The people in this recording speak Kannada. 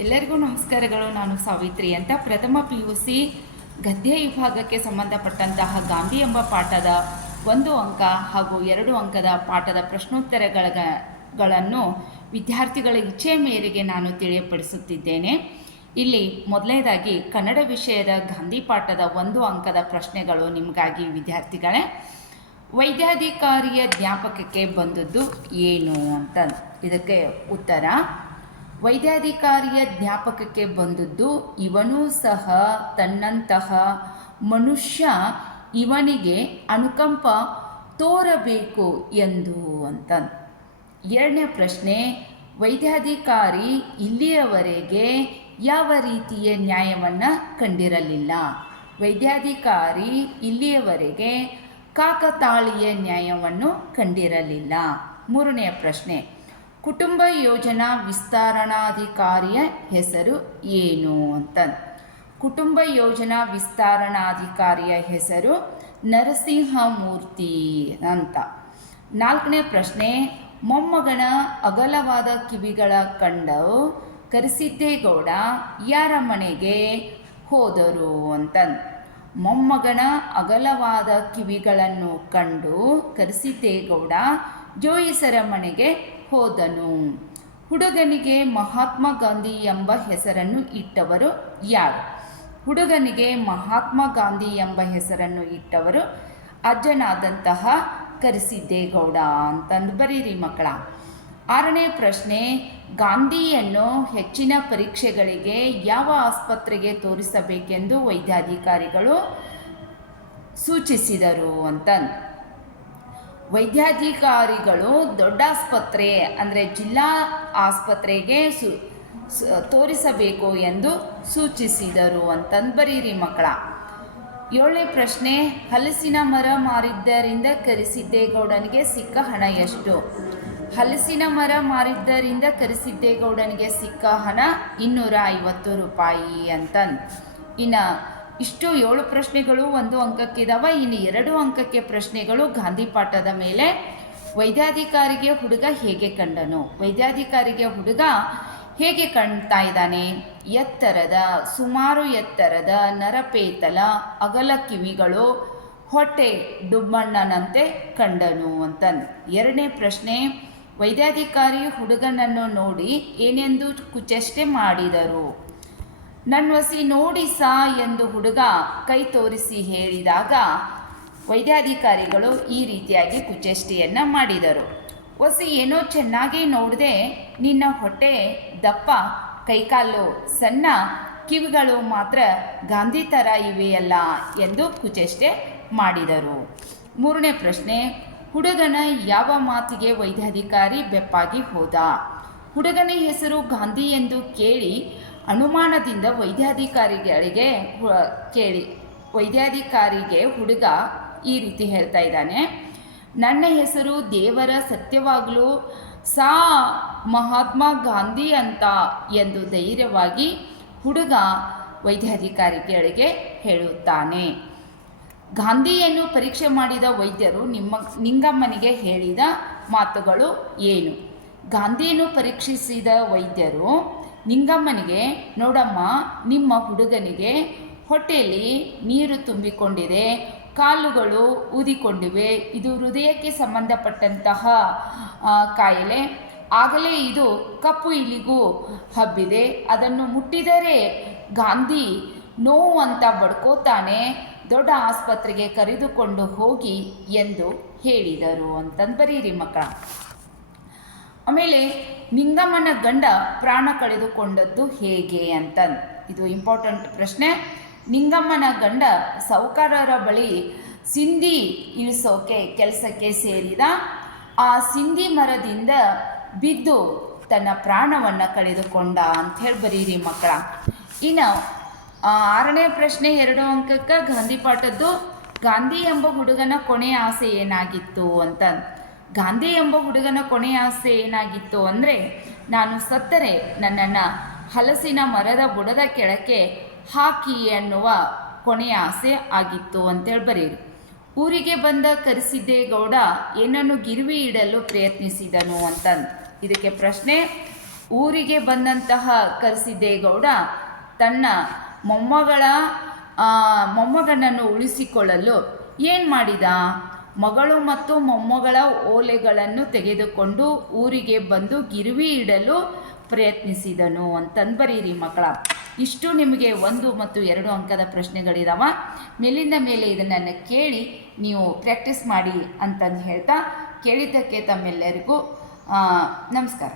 ಎಲ್ಲರಿಗೂ ನಮಸ್ಕಾರಗಳು. ನಾನು ಸಾವಿತ್ರಿ ಅಂತ. ಪ್ರಥಮ PUC ಗದ್ಯ ವಿಭಾಗಕ್ಕೆ ಸಂಬಂಧಪಟ್ಟಂತಹ ಗಾಂಧಿ ಎಂಬ ಪಾಠದ 1 ಅಂಕ ಹಾಗೂ 2 ಅಂಕದ ಪಾಠದ ಪ್ರಶ್ನೋತ್ತರಗಳನ್ನು ವಿದ್ಯಾರ್ಥಿಗಳ ಇಚ್ಛೆಯ ಮೇರೆಗೆ ನಾನು ತಿಳಿಯಪಡಿಸುತ್ತಿದ್ದೇನೆ. ಇಲ್ಲಿ ಮೊದಲನೇದಾಗಿ ಕನ್ನಡ ವಿಷಯದ ಗಾಂಧಿ ಪಾಠದ 1 ಅಂಕದ ಪ್ರಶ್ನೆಗಳು ನಿಮಗಾಗಿ ವಿದ್ಯಾರ್ಥಿಗಳೇ. ವೈದ್ಯಾಧಿಕಾರಿಯ ಜ್ಞಾಪಕಕ್ಕೆ ಬಂದದ್ದು ಏನು ಅಂತ. ಇದಕ್ಕೆ ಉತ್ತರ: ವೈದ್ಯಾಧಿಕಾರಿಯ ಜ್ಞಾಪಕಕ್ಕೆ ಬಂದದ್ದು ಇವನೂ ಸಹ ತನ್ನಂತಹ ಮನುಷ್ಯ, ಇವನಿಗೆ ಅನುಕಂಪ ತೋರಬೇಕು ಎಂದು ಅಂತ. ಎರಡನೇ ಪ್ರಶ್ನೆ: ವೈದ್ಯಾಧಿಕಾರಿ ಇಲ್ಲಿಯವರೆಗೆ ಯಾವ ರೀತಿಯ ನ್ಯಾಯವನ್ನು ಕಂಡಿರಲಿಲ್ಲ. ವೈದ್ಯಾಧಿಕಾರಿ ಇಲ್ಲಿಯವರೆಗೆ ಕಾಕತಾಳೀಯ ನ್ಯಾಯವನ್ನು ಕಂಡಿರಲಿಲ್ಲ. ಮೂರನೆಯ ಪ್ರಶ್ನೆ: ಕುಟುಂಬ ಯೋಜನಾ ವಿಸ್ತರಣಾಧಿಕಾರಿಯ ಹೆಸರು ಏನು ಅಂತ. ಕುಟುಂಬ ಯೋಜನಾ ವಿಸ್ತರಣಾಧಿಕಾರಿಯ ಹೆಸರು ನರಸಿಂಹಮೂರ್ತಿ ಅಂತ. ನಾಲ್ಕನೇ ಪ್ರಶ್ನೆ: ಮೊಮ್ಮಗನ ಅಗಲವಾದ ಕಿವಿಗಳ ಕಂಡು ಕರಿಸಿದ್ದೇಗೌಡ ಯಾರ ಮನೆಗೆ ಹೋದರು ಅಂತ. ಮೊಮ್ಮಗನ ಅಗಲವಾದ ಕಿವಿಗಳನ್ನು ಕಂಡು ಕರಿಸಿದ್ದೇಗೌಡ ಜೋಯಿಸರ ಮನೆಗೆ ಹೋದನು. ಹುಡುಗನಿಗೆ ಮಹಾತ್ಮ ಗಾಂಧಿ ಎಂಬ ಹೆಸರನ್ನು ಇಟ್ಟವರು ಯಾರು? ಹುಡುಗನಿಗೆ ಮಹಾತ್ಮ ಗಾಂಧಿ ಎಂಬ ಹೆಸರನ್ನು ಇಟ್ಟವರು ಅಜ್ಜನಾದಂತಹ ಕರಿಸಿದ್ದೇಗೌಡ ಅಂತಂದು ಬರೀರಿ ಮಕ್ಕಳ. ಆರನೇ ಪ್ರಶ್ನೆ: ಗಾಂಧಿಯನ್ನು ಹೆಚ್ಚಿನ ಪರೀಕ್ಷೆಗಳಿಗೆ ಯಾವ ಆಸ್ಪತ್ರೆಗೆ ತೋರಿಸಬೇಕೆಂದು ವೈದ್ಯಾಧಿಕಾರಿಗಳು ಸೂಚಿಸಿದರು ಅಂತ. ವೈದ್ಯಾಧಿಕಾರಿಗಳು ದೊಡ್ಡ ಆಸ್ಪತ್ರೆ ಅಂದರೆ ಜಿಲ್ಲಾ ಆಸ್ಪತ್ರೆಗೆ ತೋರಿಸಬೇಕು ಎಂದು ಸೂಚಿಸಿದರು ಅಂತಂದು ಬರೀರಿ ಮಕ್ಕಳ. ಏಳನೇ ಪ್ರಶ್ನೆ: ಹಲಸಿನ ಮರ ಮಾರಿದ್ದರಿಂದ ಕರಿಸಿದ್ದೇಗೌಡನಿಗೆ ಸಿಕ್ಕ ಹಣ ಎಷ್ಟು? ಹಲಸಿನ ಮರ ಮಾರಿದ್ದರಿಂದ ಕರಿಸಿದ್ದೇಗೌಡನಿಗೆ ಸಿಕ್ಕ ಹಣ 250 ರೂಪಾಯಿ ಅಂತ. ಇನ್ನು ಇಷ್ಟು 7 ಪ್ರಶ್ನೆಗಳು 1 ಅಂಕಕ್ಕಿದಾವೆ. ಇನ್ನು 2 ಅಂಕಕ್ಕೆ ಪ್ರಶ್ನೆಗಳು ಗಾಂಧಿ ಪಾಠದ ಮೇಲೆ. ವೈದ್ಯಾಧಿಕಾರಿಗೆ ಹುಡುಗ ಹೇಗೆ ಕಂಡನು? ವೈದ್ಯಾಧಿಕಾರಿಗೆ ಹುಡುಗ ಹೇಗೆ ಕಾಣ್ತಾ ಇದ್ದಾನೆ? ಎತ್ತರದ, ಸುಮಾರು ಎತ್ತರದ, ನರಪೇತಲ, ಅಗಲ ಕಿವಿಗಳು, ಹೊಟ್ಟೆ ಡುಮ್ಮಣ್ಣನಂತೆ ಕಂಡನು ಅಂತ. ಎರಡನೇ ಪ್ರಶ್ನೆ: ವೈದ್ಯಾಧಿಕಾರಿ ಹುಡುಗನನ್ನು ನೋಡಿ ಏನೆಂದು ಕುಚೇಷ್ಟೆ ಮಾಡಿದರು? ನನ್ವಸಿ ನೋಡಿ ಸಾ ಎಂದು ಹುಡುಗ ಕೈ ತೋರಿಸಿ ಹೇಳಿದಾಗ ವೈದ್ಯಾಧಿಕಾರಿಗಳು ಈ ರೀತಿಯಾಗಿ ಕುಚೇಷ್ಟೆಯನ್ನು ಮಾಡಿದರು. ಒಸಿ ಏನೋ ಚೆನ್ನಾಗಿ ನೋಡದೆ, ನಿನ್ನ ಹೊಟ್ಟೆ ದಪ್ಪ, ಕೈಕಾಲು ಸಣ್ಣ, ಕಿವಿಗಳು ಮಾತ್ರ ಗಾಂಧಿ ಥರ ಇವೆಯಲ್ಲ ಎಂದು ಕುಚೇಷ್ಟೆ ಮಾಡಿದರು. ಮೂರನೇ ಪ್ರಶ್ನೆ: ಹುಡುಗನ ಯಾವ ಮಾತಿಗೆ ವೈದ್ಯಾಧಿಕಾರಿ ಬೆಪ್ಪಾಗಿ ಹೋದ? ಹುಡುಗನ ಹೆಸರು ಗಾಂಧಿ ಎಂದು ಕೇಳಿ ಅನುಮಾನದಿಂದ ವೈದ್ಯಾಧಿಕಾರಿಗೆ ಹುಡುಗ ಈ ರೀತಿ ಹೇಳ್ತಾ ಇದ್ದಾನೆ: ನನ್ನ ಹೆಸರು ದೇವರ ಸತ್ಯವಾಗಲೂ ಸಾ ಮಹಾತ್ಮ ಗಾಂಧಿ ಅಂತ ಎಂದು ಧೈರ್ಯವಾಗಿ ಹುಡುಗ ವೈದ್ಯಾಧಿಕಾರಿಗಳಿಗೆ ಹೇಳುತ್ತಾನೆ. ಗಾಂಧಿಯನ್ನು ಪರೀಕ್ಷೆ ಮಾಡಿದ ವೈದ್ಯರು ನಿಂಗಮ್ಮನಿಗೆ ಹೇಳಿದ ಮಾತುಗಳು ಏನು? ಗಾಂಧಿಯನ್ನು ಪರೀಕ್ಷಿಸಿದ ವೈದ್ಯರು ನಿಂಗಮ್ಮನಿಗೆ, ನೋಡಮ್ಮ, ನಿಮ್ಮ ಹುಡುಗನಿಗೆ ಹೊಟ್ಟೆಯಲ್ಲಿ ನೀರು ತುಂಬಿಕೊಂಡಿದೆ, ಕಾಲುಗಳು ಊದಿಕೊಂಡಿವೆ, ಇದು ಹೃದಯಕ್ಕೆ ಸಂಬಂಧಪಟ್ಟಂತಹ ಕಾಯಿಲೆ. ಆಗಲೇ ಇದು ಕಪ್ಪು ಇಲಿಗೂ ಹಬ್ಬಿದೆ, ಅದನ್ನು ಮುಟ್ಟಿದರೆ ಗಾಂಧಿ ನೋವು ಅಂತ ಬಡ್ಕೋತಾನೆ, ದೊಡ್ಡ ಆಸ್ಪತ್ರೆಗೆ ಕರೆದುಕೊಂಡು ಹೋಗಿ ಎಂದು ಹೇಳಿದರು ಅಂತಂದು ಬರೀರಿ ಮಕ್ಕಳ. ಆಮೇಲೆ ನಿಂಗಮ್ಮನ ಗಂಡ ಪ್ರಾಣ ಕಳೆದುಕೊಂಡದ್ದು ಹೇಗೆ ಅಂತ. ಇದು ಇಂಪಾರ್ಟೆಂಟ್ ಪ್ರಶ್ನೆ. ನಿಂಗಮ್ಮನ ಗಂಡ ಸಾಹುಕಾರರ ಬಳಿ ಸಿಂಧಿ ಇಳಿಸೋಕೆ ಕೆಲಸಕ್ಕೆ ಸೇರಿದ. ಆ ಸಿಂಧಿ ಮರದಿಂದ ಬಿದ್ದು ತನ್ನ ಪ್ರಾಣವನ್ನು ಕಳೆದುಕೊಂಡ ಅಂಥೇಳಿ ಬರೀರಿ ಮಕ್ಕಳ. ಇನ್ನು 6ನೇ ಪ್ರಶ್ನೆ 2 ಅಂಕಕ್ಕೆ ಗಾಂಧಿ ಪಾಠದ್ದು: ಗಾಂಧಿ ಎಂಬ ಹುಡುಗನ ಕೊನೆಯ ಆಸೆ ಏನಾಗಿತ್ತು ಅಂತ. ಗಾಂಧಿ ಎಂಬ ಹುಡುಗನ ಕೊನೆಯ ಆಸೆ ಏನಾಗಿತ್ತು ಅಂದರೆ, ನಾನು ಸತ್ತರೆ ನನ್ನನ್ನು ಹಲಸಿನ ಮರದ ಬುಡದ ಕೆಳಕ್ಕೆ ಹಾಕಿ ಎನ್ನುವ ಕೊನೆಯ ಆಸೆ ಆಗಿತ್ತು ಅಂತೇಳಿ ಬರೀರಿ. ಊರಿಗೆ ಬಂದ ಕರಿಸಿದ್ದೇಗೌಡ ಏನನ್ನು ಗಿರ್ವಿ ಇಡಲು ಪ್ರಯತ್ನಿಸಿದನು ಅಂತ. ಇದಕ್ಕೆ ಪ್ರಶ್ನೆ: ಊರಿಗೆ ಬಂದಂತಹ ಕರಸಿದ್ದೇಗೌಡ ತನ್ನ ಮೊಮ್ಮಗನನ್ನು ಉಳಿಸಿಕೊಳ್ಳಲು ಏನು ಮಾಡಿದ? ಮಗಳು ಮತ್ತು ಮೊಮ್ಮಗಳ ಓಲೆಗಳನ್ನು ತೆಗೆದುಕೊಂಡು ಊರಿಗೆ ಬಂದು ಗಿರ್ವಿ ಇಡಲು ಪ್ರಯತ್ನಿಸಿದನು ಅಂತಂದು ಬರೀರಿ ಮಕ್ಕಳ. ಇಷ್ಟು ನಿಮಗೆ 1 ಮತ್ತು 2 ಅಂಕದ ಪ್ರಶ್ನೆಗಳಿದಾವ. ಮೇಲಿಂದ ಮೇಲೆ ಇದನ್ನು ಕೇಳಿ ನೀವು ಪ್ರಾಕ್ಟೀಸ್ ಮಾಡಿ ಅಂತಂದು ಹೇಳ್ತಾ, ಕೇಳಿದ್ದಕ್ಕೆ ತಮ್ಮೆಲ್ಲರಿಗೂ ನಮಸ್ಕಾರ.